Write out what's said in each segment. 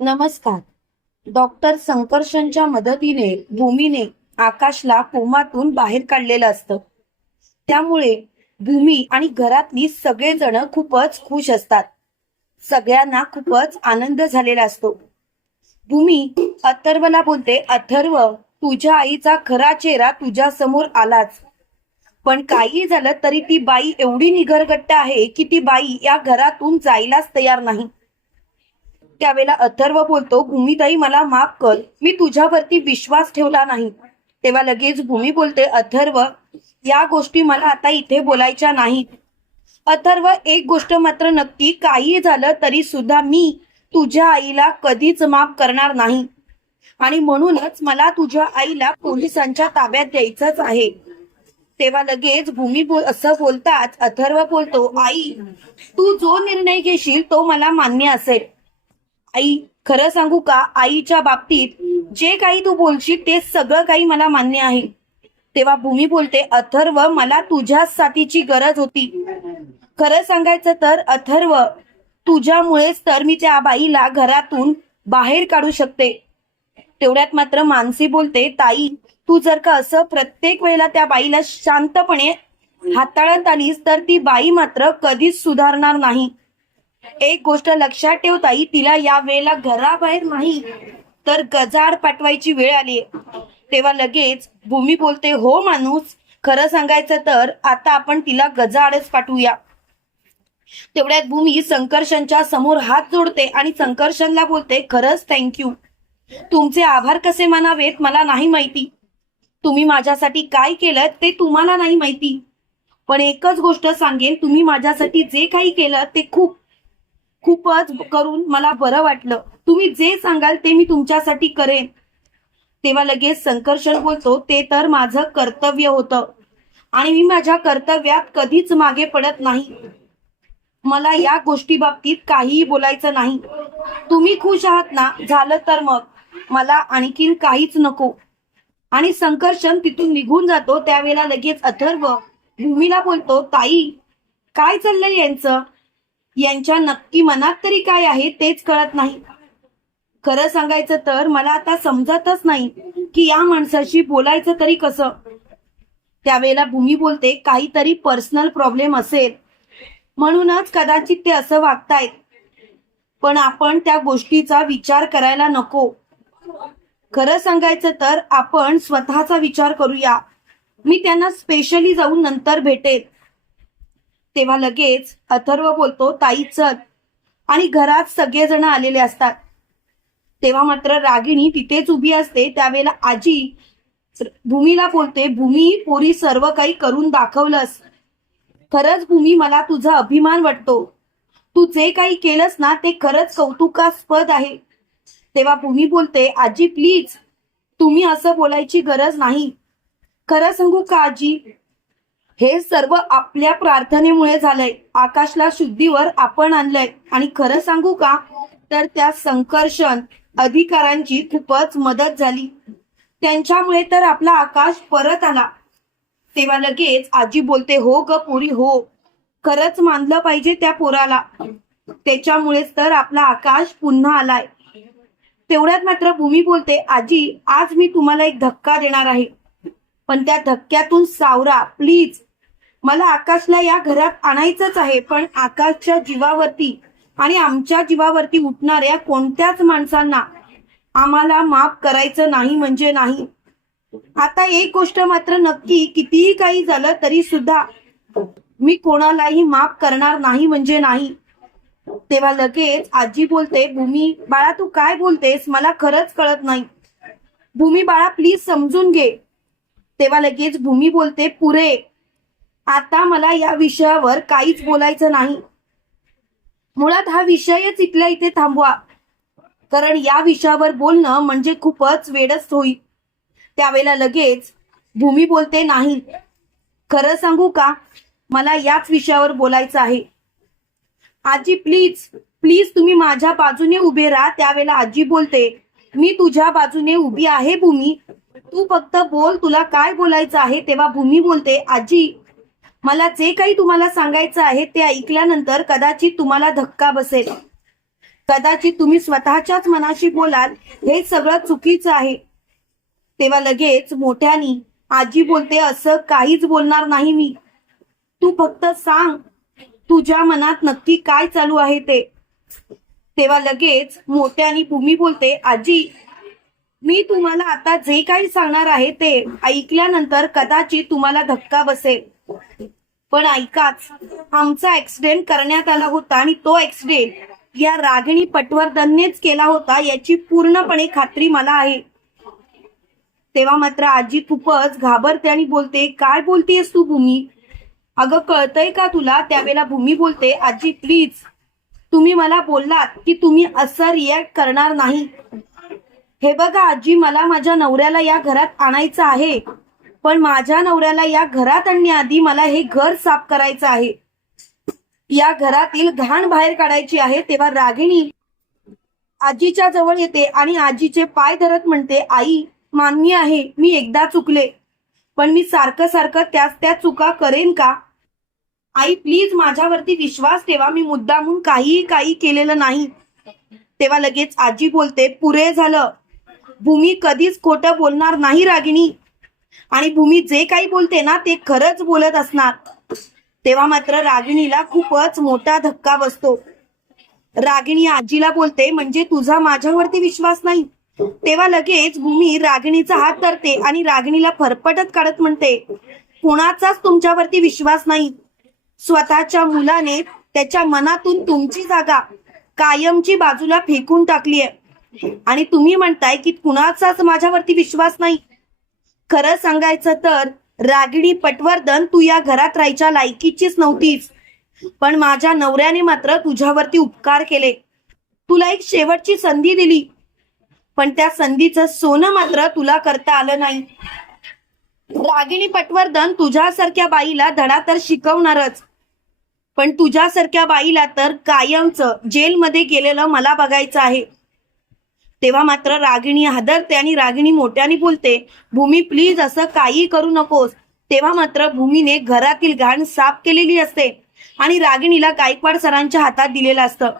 नमस्कार. डॉक्टर संकर्षणच्या मदतीने भूमीने आकाशला कोमातून बाहेर काढलेलं असतं. त्यामुळे भूमी आणि घरातली सगळेजण खूपच खुश असतात. सगळ्यांना खूपच आनंद झालेला असतो. भूमी अथर्वला बोलते अथर्व तुझ्या आईचा खरा चेहरा तुझ्या समोर आलाच. पण काही झालं तरी ती बाई एवढी निघरगट्ट आहे की ती बाई या घरातून जायलाच तयार नाही. त्यावेळेला अथर्व बोलतो भूमीताई मला माफ कर. मी तुझ्यावरती विश्वास ठेवला नाही. तेव्हा लगेच भूमी बोलते अथर्व या गोष्टी मला आता इथे बोलायच्या नाहीत. अथर्व एक गोष्ट मात्र नक्की काही झालं तरी सुद्धा मी तुझ्या आईला कधीच माफ करणार नाही. आणि म्हणूनच मला तुझ्या आईला पोलिसांच्या ताब्यात द्यायचंच आहे. तेव्हा लगेच भूमी बोल असं बोलताच अथर्व बोलतो आई तू जो निर्णय घेशील तो मला मान्य असेल. आई खरं सांगू का? आईच्या बाबतीत जे काही तू बोलशील ते सगळं काही मला मान्य आहे. तेव्हा भूमी बोलते अथर्व मला तुझ्याच साथीची गरज होती. खरं सांगायचं तर अथर्व तुझ्यामुळेच तर मी त्या बाईला घरातून बाहेर काढू शकते. तेवढ्यात मात्र मानसी बोलते ताई तू जर का असं प्रत्येक वेळेला त्या बाईला शांतपणे हाताळत आलीस तर ती बाई मात्र कधीच सुधारणार नाही. एक गोष्ट लक्षात ठेव ताई तिला या वेळेला घराबाहेर नाही तर गजाड पाठवायची वेळ आली. तेव्हा लगेच भूमी बोलते हो माणूस खरं सांगायचं तर आता आपण तिला गजाडच पाठवूया. तेवढ्यात भूमी संकर्षणच्या समोर हात जोडते आणि संकर्षणला बोलते खरंच थँक्यू तुमचे आभार कसे मानावेत मला नाही माहिती. तुम्ही माझ्यासाठी काय केलं ते तुम्हाला नाही माहिती. पण एकच गोष्ट सांगेन तुम्ही माझ्यासाठी जे काही केलं ते खूप खूपच करून मला बरं वाटलं. तुम्ही जे सांगाल ते मी तुमच्यासाठी करेन. तेव्हा लगेच संकर्षण बोलतो ते तर माझं कर्तव्य होतं. आणि मी माझ्या कर्तव्यात कधीच मागे पडत नाही. मला या गोष्टी बाबतीत काहीही बोलायचं नाही. तुम्ही खुश आहात ना? झालं तर मग. मला आणखीन काहीच नको. आणि संकर्षण तिथून निघून जातो त्यावेळेला लगेच अथर्व भूमीला बोलतो ताई काय चाललंय यांचं? यांच्या नक्की मनात तरी काय आहे तेच कळत नाही. खरं सांगायचं तर मला आता समजतच नाही की या माणसाशी बोलायचं तरी कसं? त्यावेळेला भूमी बोलते काहीतरी पर्सनल प्रॉब्लेम असेल. म्हणूनच कदाचित ते असं वागतायत. पण आपण त्या गोष्टीचा विचार करायला नको. खरं सांगायचं तर आपण स्वतःचा विचार करूया. मी त्यांना स्पेशली जाऊन नंतर भेटेल तेव्हा लगेच अथर्व बोलतो ताई चल. आणि घरात सगळेजण आलेले असतात. तेव्हा मात्र रागिणी तिथेच उभी असते. त्यावेळेला आजी भूमीला बोलते भूमी पोरी सर्व काही करून दाखवलंस. खरंच भूमी मला तुझा अभिमान वाटतो. तू जे काही केलंस ना ते खरंच कौतुकास्पद आहे. तेव्हा भूमी बोलते आजी प्लीज तुम्ही असं बोलायची गरज नाही. खरं सांगू का आजी? हे सर्व आपल्या प्रार्थनेमुळे झालंय. आकाशला शुद्धीवर आपण आणलंय. आणि खरं सांगू का? तर त्या संकर्षण अधिकारांची खूपच मदत झाली. त्यांच्यामुळे तर आपला आकाश परत आला. तेव्हा लगेच आजी बोलते हो ग पुरी हो. खरंच मानलं पाहिजे त्या पोराला. त्याच्यामुळेच तर आपला आकाश पुन्हा आलाय. तेवढ्यात मात्र भूमी बोलते आजी आज मी तुम्हाला एक धक्का देणार आहे. पण त्या धक्क्यातून सावरा प्लीज मला आकाशला या घरात आणायचंच आहे पण आकाशच्या जीवावरती आणि आमच्या जीवावरती उठणाऱ्या कोणत्याच माणसांना आम्हाला माफ करायचं नाही म्हणजे नाही. आता एक गोष्ट मात्र नक्की कितीही काही झालं तरी सुद्धा मी कोणालाही माफ करणार नाही म्हणजे नाही. तेव्हा लगेच आजी बोलते भूमी बाळा तू काय बोलतेस? मला खरंच कळत नाही. भूमी बाळा प्लीज समजून घे. तेव्हा लगेच भूमी बोलते पुरे आता मला या विषयावर काहीच बोलायचं नाही. मुळात हा विषयच इथल्या इथे थांबवा. कारण या विषयावर बोलणं म्हणजे खूपच वेडच होईल त्यावेळेला लगेच भूमी बोलते नाही खरं सांगू का? मला याच विषयावर बोलायचं आहे. आजी प्लीज प्लीज तुम्ही माझ्या बाजूने उभे राहा. त्यावेळेला आजी बोलते मी तुझ्या बाजूने उभी आहे भूमी. तू फक्त बोल तुला काय बोलायचं आहे तेव्हा भूमी बोलते आजी मला जे काही तुम्हाला सांगायचं आहे ते ऐकल्यानंतर कदाचित तुम्हाला धक्का बसेल. कदाचित तुम्ही स्वतःच्याच मनाशी बोलाल हे सगळं चुकीचं आहे. तेव्हा लगेच मोठ्यानी आजी बोलते असं काहीच बोलणार नाही मी. तू फक्त सांग तुझ्या मनात नक्की काय चालू आहे ते? तेव्हा लगेच मोठ्यानी भूमी बोलते आजी मी तुम्हाला आता जे काही सांगणार आहे ते ऐकल्यानंतर कदाचित तुम्हाला धक्का बसेल. पण ऐकाच आमचा ऍक्सिडेंट करण्यात आला होता आणि तो ऍक्सिडेंट या रागिणी पटवर्धननेच केला होता याची पूर्णपणे खात्री मला आहे. तेव्हा मात्र आजी खूपच घाबरते आणि बोलते काय बोलतेस तू भूमी? अगं कळतंय का तुला? त्यावेळेला भूमी बोलते आजी प्लीज तुम्ही मला बोललात की तुम्ही असं रिॲक्ट करणार नाही. हे बघा आजी मला माझ्या नवऱ्याला या घरात आणायचं आहे. पण माझ्या नवऱ्याला या घरात आणण्याआधी मला हे घर साफ करायचं आहे. या घरातील घाण बाहेर काढायची आहे तेव्हा रागिणी आजीच्या जवळ येते आणि आजीचे पाय धरत म्हणते आई मान्य आहे मी एकदा चुकले. पण मी सारखं सारखं त्याच त्या चुका करेन का? आई प्लीज माझ्यावरती विश्वास ठेवा मी मुद्दामून काहीही काही केलेलं नाही. तेव्हा लगेच आजी बोलते पुरे झालं. भूमी कधीच खोटं बोलणार नाही रागिणी. आणि भूमी जे काही बोलते ना ते खरंच बोलत असणार. तेव्हा मात्र रागिणीला खूपच मोठा धक्का बसतो. रागिणी आजीला बोलते म्हणजे तुझा माझ्यावरती विश्वास नाही? तेव्हा लगेच भूमी रागिणीचा हात धरते आणि रागिणीला फरफटत काढत म्हणते कुणाचाच तुमच्यावरती विश्वास नाही. स्वतःच्या मुलाने त्याच्या मनातून तुमची जागा कायमची बाजूला फेकून टाकली आहे आणि तुम्ही म्हणताय की कुणाचाच माझ्यावरती विश्वास नाही. खरं सांगायचं तर रागिणी पटवर्धन तू या घरात राहायच्या लायकीचीच नव्हतीस. पण माझ्या नवऱ्याने मात्र तुझ्यावरती उपकार केले. तुला एक शेवटची संधी दिली. पण त्या संधीचं सोनं मात्र तुला करता आलं नाही. रागिणी पटवर्धन तुझ्यासारख्या बाईला धडा तर शिकवणारच. पण तुझ्यासारख्या बाईला तर कायमचं जेलमध्ये गेलेलं मला बघायचं आहे. तेव्हा मात्र रागिणी हादरते आणि रागिणी मोठ्याने बोलते भूमी प्लीज असं काही करू नकोस. तेव्हा मात्र भूमीने घरातील घाण साफ केलेली असते आणि रागिणीला गायकवाड सरांच्या हातात दिलेलं असतं.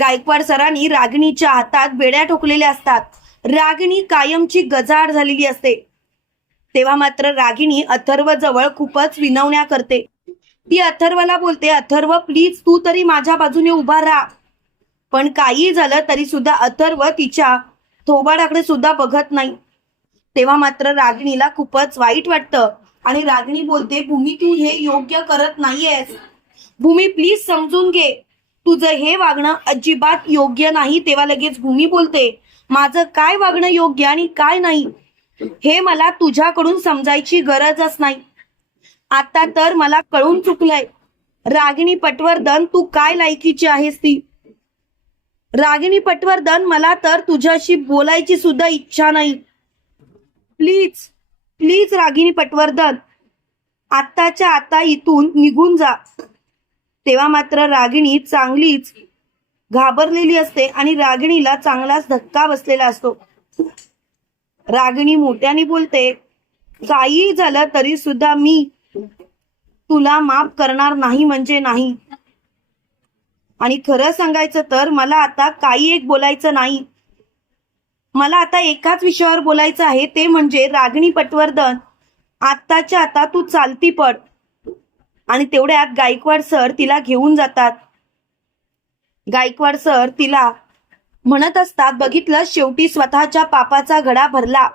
गायकवाड सरांनी रागिणीच्या हातात बेड्या ठोकलेल्या असतात. रागिणी कायमची गजाड झालेली असते. तेव्हा मात्र रागिणी अथर्व जवळ खूपच विनवण्या करते. ती अथर्वला बोलते अथर्व प्लीज तू तरी माझ्या बाजूने उभा राहा. पण काही झालं तरी सुद्धा अथर्व तिच्या थोबाडाकडे सुद्धा बघत नाही. तेव्हा मात्र रागिणीला खूपच वाईट वाटतं आणि रागिणी बोलते भूमी तू हे योग्य करत नाहीयेस. भूमी प्लीज समजून घे. तुझं हे वागणं अजिबात योग्य नाही. तेव्हा लगेच भूमी बोलते माझं काय वागणं योग्य आणि काय नाही? हे मला तुझ्याकडून समजायची गरजच नाही. आता तर मला कळून चुकलंय. रागिणी पटवर्धन तू काय लायकीची आहेस ती? रागिणी पटवर्धन मला तर तुझ्याशी बोलायची सुद्धा इच्छा नाही. प्लीज प्लीज रागिणी पटवर्धन आत्ताच्या आता इथून निघून जा. तेव्हा मात्र रागिणी चांगलीच घाबरलेली असते आणि रागिणीला चांगलाच धक्का बसलेला असतो. रागिणी मोठ्याने बोलते काही झालं तरी सुद्धा मी तुला माफ करणार नाही म्हणजे नाही. आणि खरं सांगायचं तर मला आता काही एक बोलायचं नाही. मला आता एकाच विषयावर बोलायचं आहे ते म्हणजे रागिणी पटवर्धन. आत्ताच्या आता तू चालती पट. आणि तेवढ्यात गायकवाड सर तिला घेऊन जातात. गायकवाड सर तिला म्हणत असतात बघितलं शेवटी स्वतःच्या पापाचा घडा भरला.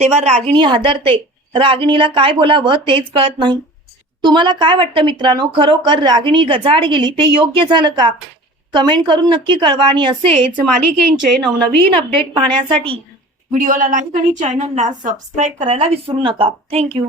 तेव्हा रागिणी हादरते. रागिणीला काय बोलावं तेच कळत नाही. तुम्हाला काय वाटतं मित्रांनो? खरोखर रागिणी गजाड गेली ते योग्य झालं का? कमेंट करून नक्की कळवा आणि असेच मालिकेंचे नवनवीन अपडेट पाहण्यासाठी व्हिडिओला लाईक आणि चॅनलला सबस्क्राईब करायला विसरू नका. थँक्यू.